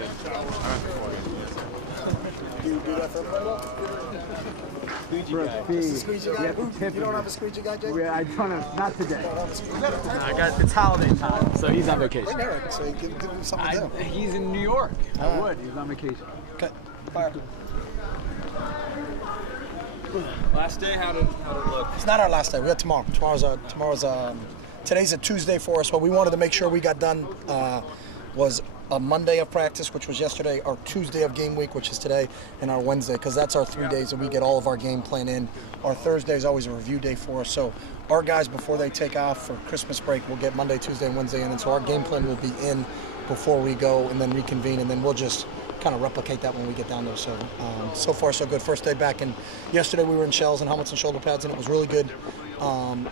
did. I went before you. Do you do that for everybody? For a fee, Just a squeegee guy? You don't have a squeegee guy, Jake? I don't have, not today. I got it's holiday time, so he's on vacation. Bring Eric, so you give him something to do. He's in New York. I would. He's on vacation. Okay, fire. Last day, how did it look? It's not our last day. We got tomorrow. Today's a Tuesday for us. What we wanted to make sure we got done was a Monday of practice, which was yesterday, our Tuesday of game week, which is today, and our Wednesday, because that's our 3 days that we get all of our game plan in. Our Thursday is always a review day for us. So our guys, before they take off for Christmas break, will get Monday, Tuesday, and Wednesday in. And so our game plan will be in before we go and then reconvene, and then we'll just kind of replicate that when we get down there. So so far so good. First day back, and yesterday we were in shells and helmets and shoulder pads, and it was really good.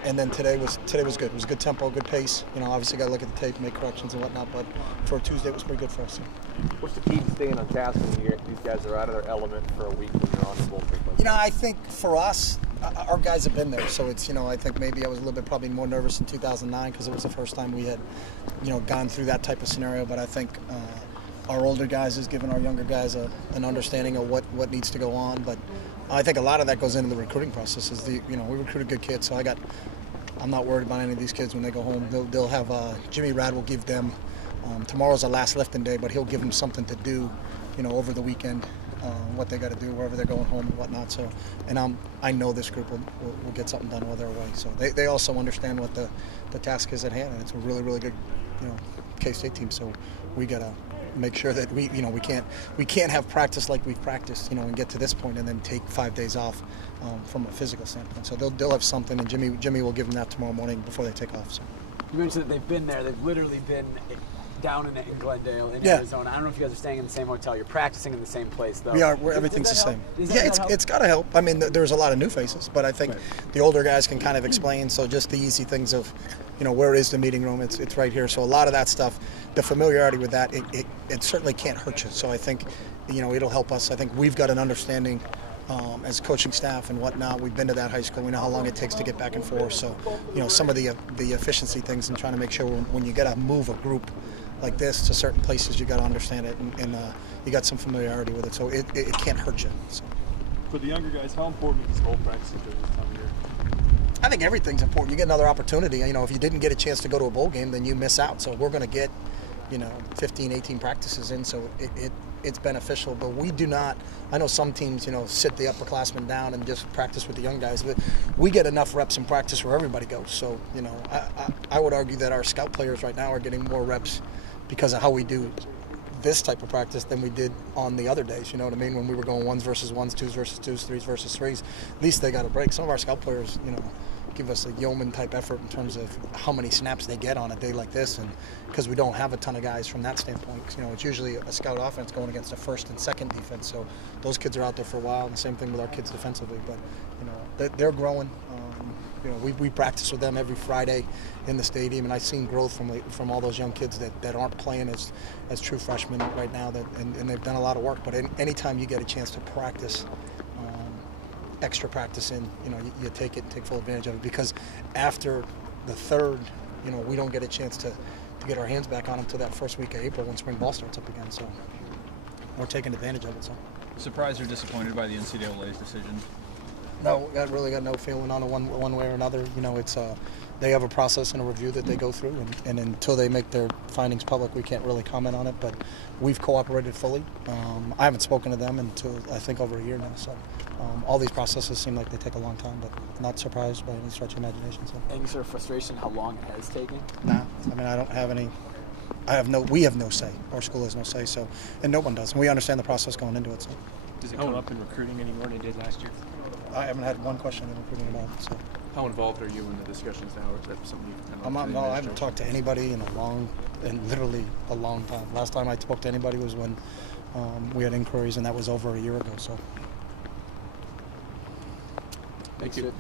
And then today was good. It was a good tempo, good pace. You know, obviously got to look at the tape, make corrections and whatnot. But for a Tuesday, it was pretty good for us. What's the key to staying on task when these guys are out of their element for a week when you're on the bowl trip? You know, I think for us, our guys have been there. So it's, you know, I think maybe I was a little bit probably more nervous in 2009 because it was the first time we had, you know, gone through that type of scenario. But I think our older guys has given our younger guys an understanding of what needs to go on. But I think a lot of that goes into the recruiting process. We recruited good kids, so I'm not worried about any of these kids when they go home. They'll have Jimmy Rad will give them. Tomorrow's the last lifting day, but he'll give them something to do, you know, over the weekend, what they got to do wherever they're going home and whatnot. So, and I know this group will get something done while they're away. So they also understand what the task is at hand, and it's a really, really good, you know, K-State team. So we got to make sure that we can't have practice like we've practiced, you know, and get to this point and then take 5 days off from a physical standpoint. So they'll have something, and Jimmy will give them that tomorrow morning before they take off. So. You mentioned that they've been there. They've literally been down in Glendale, in Arizona. I don't know if you guys are staying in the same hotel. You're practicing in the same place, though. We are. Everything's the same. Yeah, it's got to help. I mean, there's a lot of new faces, but I think the older guys can kind of explain. So just the easy things of, you know, where is the meeting room? It's right here. So a lot of that stuff, the familiarity with that, it certainly can't hurt you. So I think, you know, it'll help us. I think we've got an understanding as coaching staff and whatnot. We've been to that high school. We know how long it takes to get back and forth. So, you know, some of the efficiency things and trying to make sure when you got to move a group like this to certain places, you got to understand it, and you got some familiarity with it. So it can't hurt you. So. For the younger guys, how important is bowl practice during this time of year? I think everything's important. You get another opportunity. You know, if you didn't get a chance to go to a bowl game, then you miss out. So we're going to get, you know, 15, 18 practices in. So it's beneficial. But we do not. I know some teams, you know, sit the upperclassmen down and just practice with the young guys. But we get enough reps in practice where everybody goes. So, you know, I would argue that our scout players right now are getting more reps because of how we do this type of practice than we did on the other days. You know what I mean? When we were going ones versus ones, twos versus twos, threes versus threes, at least they got a break. Some of our scout players, you know, give us a yeoman type effort in terms of how many snaps they get on a day like this, and because we don't have a ton of guys from that standpoint. You know, it's usually a scout offense going against a first and second defense, so those kids are out there for a while, and the same thing with our kids defensively. But you know, they're growing. You know, we practice with them every Friday in the stadium, and I've seen growth from all those young kids that aren't playing as true freshmen right now, and they've done a lot of work. But anytime you get a chance to practice, extra practice in, you know, you take full advantage of it, because after the third, you know, we don't get a chance to get our hands back on them until that first week of April when spring ball starts up again. So we're taking advantage of it. So. Surprised or disappointed by the NCAA's decision? No, really got no feeling on it one way or another. You know, it's they have a process and a review that they go through, and until they make their findings public, we can't really comment on it. But we've cooperated fully. I haven't spoken to them until I think over a year now. So all these processes seem like they take a long time, but not surprised by any stretch of imagination. So. Any sort of frustration how long it has taken? Nah, I mean, I don't have any. We have no say. Our school has no say. So, and no one does. And we understand the process going into it. So. Does it come up in recruiting any more than it did last year? I haven't had one question in recruiting about it. So. How involved are you in the discussions now? Or is that something you've I haven't talked to anybody in literally a long time. Last time I spoke to anybody was when we had inquiries, and that was over a year ago. So. Thank you.